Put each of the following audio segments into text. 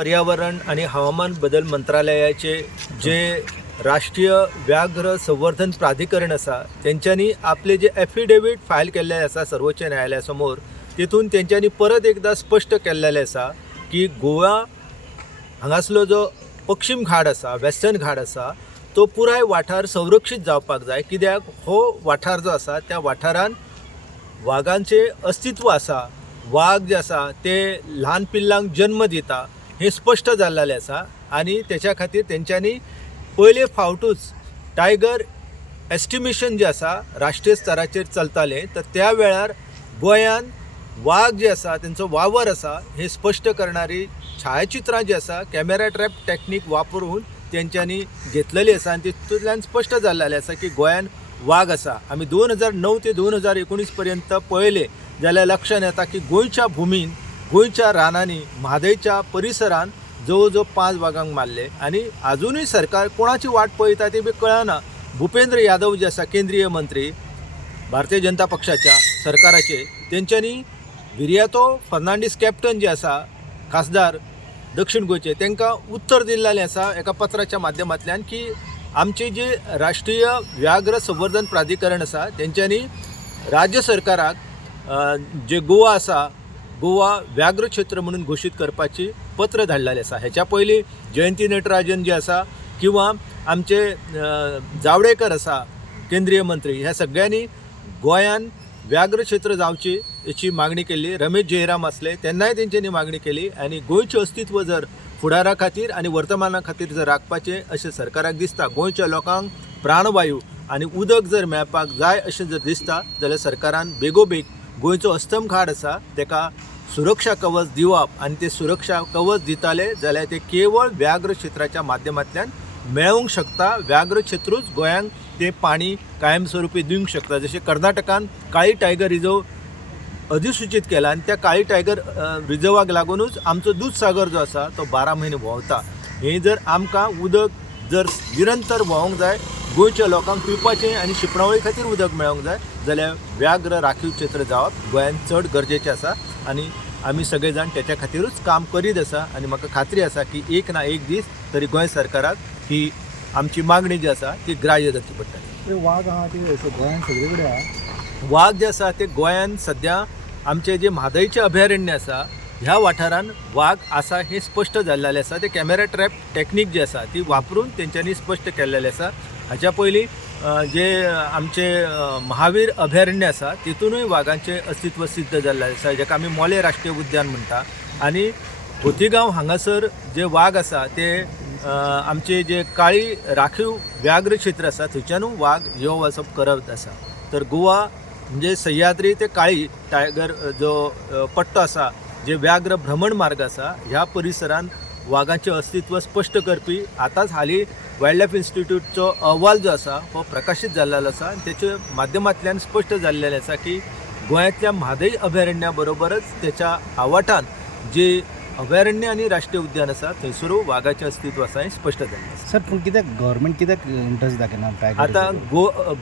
पर्यावरण आणि हवामान बदल मंत्रालयाचे जे राष्ट्रीय व्याघ्र संवर्धन प्राधिकरण आसा त्यांच्यानी आपले जे एफिडेविट फायल केल्ले आसा सर्वोच्च न्यायालयासमोर तितून त्यांच्यानी परत एकदा स्पष्ट केल्लेले आसा की गोवा हांगासलो जो पश्चिम घाट आसा वेस्टर्न घाट आसा तो पुराय वाठार संरक्षीत जावपाक जाय कित्याक हो वाठार जो आसा त्या वाठारान वाघांचे अस्तित्व आसा वाघ जे आसा ते ल्हान पिल्लांक जन्म दिता हे स्पष्ट जाल्लेलें आसा आनी त्याच्या खातीर तेंच्यांनी पयले फावटूच टायगर एस्टिमेशन जे आसा राष्ट्रीय स्तराचेर चलतालें तर त्या वेळार गोंयान वाघ जे आसा तेंचो वावर आसा हे स्पष्ट करणारी छायाचित्रां जी आसा कॅमेरा ट्रॅप टॅक्नीक वापरून तेंच्यांनी घेतलेली आसा आनी तितूंतल्यान स्पश्ट जाल्लेलें आसा की गोंयान वाघ आसा. आमी 2009 ते 2019 पर्यंत पळयले जाल्यार लक्षांत येता की गोंयच्या भुमीन गोंयच्या रानांनी म्हादयच्या परिसरान जवळ जवळ 5 वाघांक मारले आनी आजुनूय सरकार कोणाची वाट पळयता ती बी कळना. भुपेंद्र यादव जे आसा केंद्रीय मंत्री भारतीय जनता पक्षाच्या सरकाराचे तेंच्यांनी विर्यातो फर्नांडीस कॅप्टन जे आसा खासदार दक्षिण गोंयचे तांकां उत्तर दिल्लेलें आसा एका पत्राच्या माध्यमांतल्यान की आमचे जे राष्ट्रीय व्याघ्र संवर्धन प्राधिकरण आसा तेंच्यांनी राज्य सरकाराक जे गोवा आसा गोवा व्याघ्र क्षेत्र म्हणून घोशीत करपाची पत्र धाडलेलें आसा. हेच्या पयलीं जयंती नटराजन जे आसा किंवा आमचे जावडेकर आसा केंद्रीय मंत्री ह्या सगळ्यांनी गोंयान व्याघ्र क्षेत्र जावची हेची मागणी केल्ली. रमेश जयराम आसले तेन्नाय तेंच्यांनी मागणी केली आनी गोंयचें अस्तित्व जर फुडारा खातीर आनी वर्तमाना खातीर जर राखपाचें अशें सरकाराक दिसता गोंयच्या लोकांक प्राणवायू आनी उदक जर मेळपाक जाय अशें जर दिसता जाल्यार सरकारान बेगोबेग गोंयचो अस्तम घाट आसा तेका सुरक्षा कवच दिवप आनी ते सुरक्षा कवच दिताले जाल्यार ते केवळ व्याघ्र क्षेत्राच्या माध्यमांतल्यान मेळोवंक शकता. व्याघ्र क्षेत्रूच गोंयांक ते पाणी कायमस्वरुपी दिवंक शकता. जशें कर्नाटकान काळी टायगर रिजर्व अधिसूचित केला आनी त्या काळी टायगर रिजर्वाक लागूनच आमचो दूधसागर जो आसा तो 12 म्हयने व्हांवता. हे जर आमकां उदक जर निरंतर व्हांवंक जाय गोंयच्या लोकांक पिवपाचें आनी शिंपणावळी खातीर उदक मेळोंक जाय जाल्यार व्याघ्र राखीव क्षेत्र जावप गोंयांत चड गरजेचें आसा आनी आमी सगळे जाण त्याच्या खातीरूच काम करीत आसा आनी म्हाका खात्री आसा की एक ना एक दीस तरी गोंय सरकाराक ही आमची मागणी जी आसा ती ग्राह्य धरची पडटली. वाघ आहा ती गोंयांत सगळे कडेन आहा. वाघ जे आसा ते गोंयांत सध्या आमचे जे म्हादयचें अभयारण्य आसा ह्या वाठारान वाघ आसा हे स्पश्ट जाल्लेलें आसा. ते कॅमेरा ट्रॅप टॅक्नीक जी आसा ती वापरून तेंच्यांनी स्पश्ट केल्लेलें आसा. हाच्या पयलीं जे आमचे महावीर अभयारण्य आसा तितूनय वाघांचें अस्तित्व सिद्ध जाल्लें आसा जेका आमी मोले राष्ट्रीय उद्यान म्हणटा. आनी खोतीगांव हांगासर जे वाघ आसा ते आमचे जे काळी राखीव व्याघ्र क्षेत्र आसा थंयच्यानूय वाघ यो वचप करत आसा. तर गोवा म्हणजे सह्याद्री ते काळी टायगर जो पट्टो आसा जे व्याघ्र भ्रमण मार्ग आसा ह्या परिसरान वाघांचें अस्तित्व स्पश्ट करपी आतांच हालीं वायल्ड लायफ इन्स्टिट्यूटचो अहवाल जो आसा हो प्रकाशीत जाल्लो आसा आनी तेच्या माध्यमांतल्यान स्पश्ट जाल्लेलें आसा की गोंयांतल्या म्हादय अभयारण्या बरोबरच त्याच्या आवाठान जे अभयारण्य आनी राष्ट्रीय उद्यान आसा थंयसरूय वाघाचें अस्तित्व आसा हें स्पश्ट जाल्लें आसा. सर पूण कित्याक गव्हर्मेंट कित्याक इंट्रस्ट दाखयना टायगर? आतां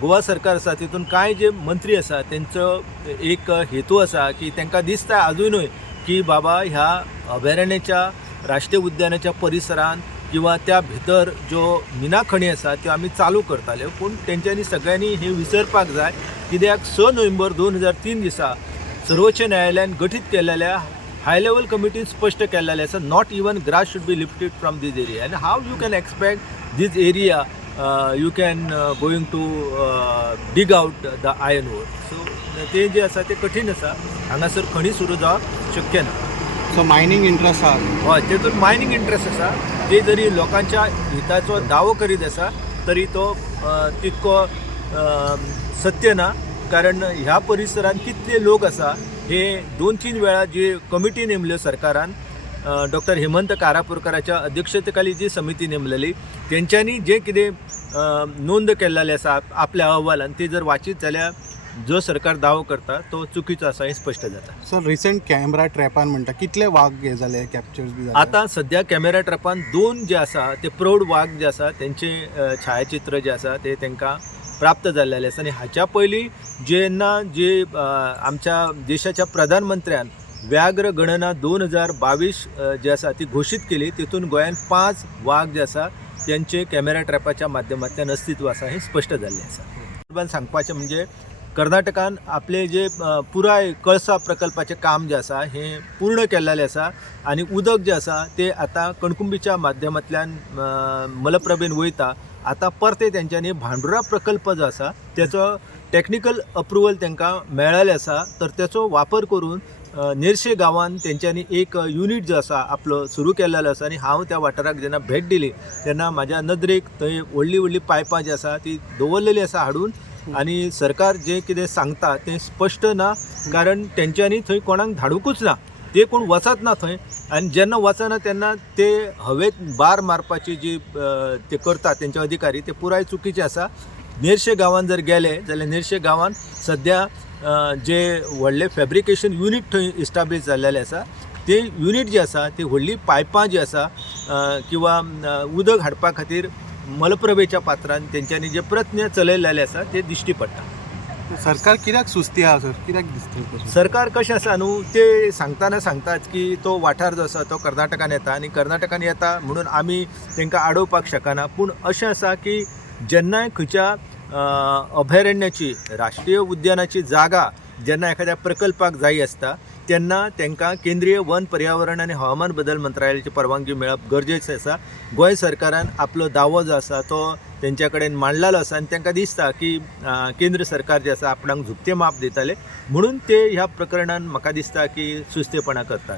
गोवा सरकार आसा तितून कांय जे मंत्री आसा तेंचो एक हेतू आसा की तांकां दिसता अजुनूय की बाबा ह्या अभयारण्याच्या राष्ट्रीय उद्यानाच्या परिसरान किंवा त्या भितर ज्यो मिना खणी आसा त्यो आमी चालू करताल्यो पूण तेंच्यांनी सगळ्यांनी हे विसरपाक जाय कित्याक 6 नोव्हेंबर 2003 दिसा सर्वोच्च न्यायालयान गठीत केलेल्या हाय लेवल कमिटीन स्पश्ट केल्लेलें आसा not even grass should be lifted from this area आनी how you can expect this area you can going to dig out the iron ore. So ते जे आसा ते कठीण आसा हांगासर खणी सुरू जावप शक्य ना. सो मायनींग इंट्रस्ट आहा? हय तेतून मायनींग इंट्रस्ट आसा. ते जरी लोकांच्या हिताचो दावो करीत आसा तरी तो तितको सत्य ना कारण ह्या परिसरान कितले लोक आसा हे 2-3 वेळा जी कमिटी नेमल्यो सरकारान डॉक्टर हेमंत कारापुरकराच्या अध्यक्षतेखाली जी समिती नेमलेली तेंच्यांनी जे कितें नोंद केल्लेलें आसा आपल्या अहवालान ते जर वाचीत जाल्यार जो सरकार दावो करता तो चुकीचो आसा हें स्पश्ट जाता. सर रिसेंट कॅमेरा ट्रॅपान म्हणटा कितले वाघ हे जाले कॅप्चर्स बी जाले? आतां सद्या कॅमेरा ट्रॅपान 2 जे आसा ते प्रौढ वाघ जे आसा तेंचे छायाचित्र जे आसा ते तांकां प्राप्त जाल्लेले आसा. आनी हाच्या पयलीं जेन्ना जे आमच्या देशाच्या प्रधानमंत्र्यान व्याघ्र गणना 2022 जी आसा ती घोशीत केली. तितून गोंयान 5 वाघ जे आसा त्यांचे कॅमेरा ट्रॅपाच्या माध्यमांतल्यान अस्तित्व आसा हे स्पश्ट जाल्लें आसा. संदर्भान सांगपाचें म्हणजे कर्नाटकान आपले जे पुराय कळसा प्रकल्पाचें काम जे आसा हें पूर्ण केल्लेलें आसा आनी उदक जें आसा तें आतां कणकुंबीच्या माध्यमांतल्यान मलप्रभेन वयता. आतां परते तेंच्यांनी भांडुरा प्रकल्प जो आसा तेचो टॅक्निकल अप्रुवल तांकां मेळ्ळेलें आसा. तर तेचो वापर करून नेर्शे गांवांत तेंच्यांनी एक युनीट जो आसा आपलो सुरू केल्लो आसा. आनी हांव त्या वाठाराक जेन्ना भेट दिली तेन्ना म्हाज्या नदरेक थंय व्हडलीं व्हडलीं पायपां जी आसा ती दवरलेली आसा हाडून. आनी सरकार जें कितें सांगता तें स्पश्ट ना, कारण तेंच्यांनी थंय कोणाक धाडूंकूच ना. ते कोण वचत ना थंय आनी जेन्ना वचना तेन्ना ते हवेत बार मारपाची जी ते करता तेंचे अधिकारी ते पुराय चुकीचे आसा. नेर्शे गांवांत जर गेले जाल्यार नेर्शे गांवांत सद्या जे व्हडले फॅब्रिकेशन युनीट थंय इस्टाब्लीश जाल्लेले आसा. ते युनीट जी आसा ती व्हडली पायपां जी आसा किंवा उदक हाडपा खातीर मलप्रभेच्या पात्रांत तेंच्यांनी जे प्रयत्न चलयलेले आसा ते दिश्टी पडटा. सरकार कित्याक सुस्ती आहा सर, कित्याक दिसता? सरकार कशें आसा न्हू ते सांगतात की तो वाठार जो आसा तो कर्नाटकान येता आनी कर्नाटकान येता म्हणून आमी तांकां आडोवपाक शकना. पूण अशें आसा की जेन्नाय खंयच्या अभयारण्याची राष्ट्रीय उद्यानाची जागा जेन्ना एखाद्या प्रकल्पाक जाय आसता तेन्ना तांकां केंद्रीय वन पर्यावरण आनी हवामान बदल मंत्रालयाची परवानगी मेळप गरजेचें आसा. गोंय सरकारान आपलो दावो जो आसा तो तेंच्या कडेन मांडलेलो आसा आनी तांकां दिसता की केंद्र सरकार जे आसा आपणाक झुकतें माप दिताले म्हणून ते ह्या प्रकरणान म्हाका दिसता की सुस्तेपणां करता.